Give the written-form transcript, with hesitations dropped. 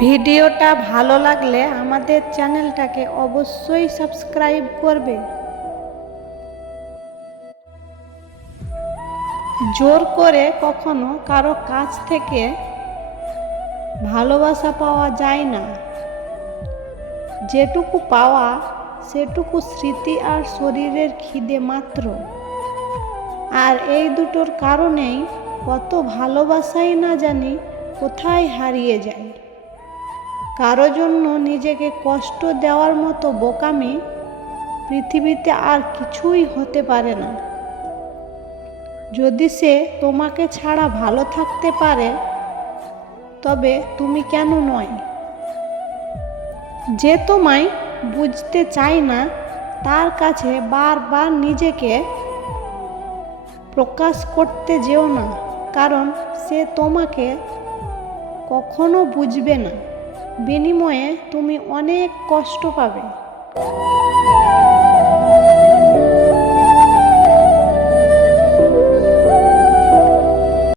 ভিডিওটা ভালো লাগলে আমাদের চ্যানেলটাকে অবশ্যই সাবস্ক্রাইব করবে। জোর করে কখনো কারো কাছ থেকে ভালোবাসা পাওয়া যায় না। যেটুকু পাওয়া সেটুকু স্মৃতি আর শরীরের খিদে মাত্র। আর এই দুটোর কারণেই কত ভালোবাসাই না জানি কোথায় হারিয়ে যায়। কারো জন্য নিজেকে কষ্ট দেওয়ার মতো বোকামি পৃথিবীতে আর কিছুই হতে পারে না। যদি সে তোমাকে ছাড়া ভালো থাকতে পারে, তবে তুমি কেন নয়? যে তোমায় বুঝতে চায় না, তার কাছে বারবার নিজেকে প্রকাশ করতে যেও না, কারণ সে তোমাকে কখনো বুঝবে না। বিনিময়ে তুমি অনেক কষ্ট পাবে।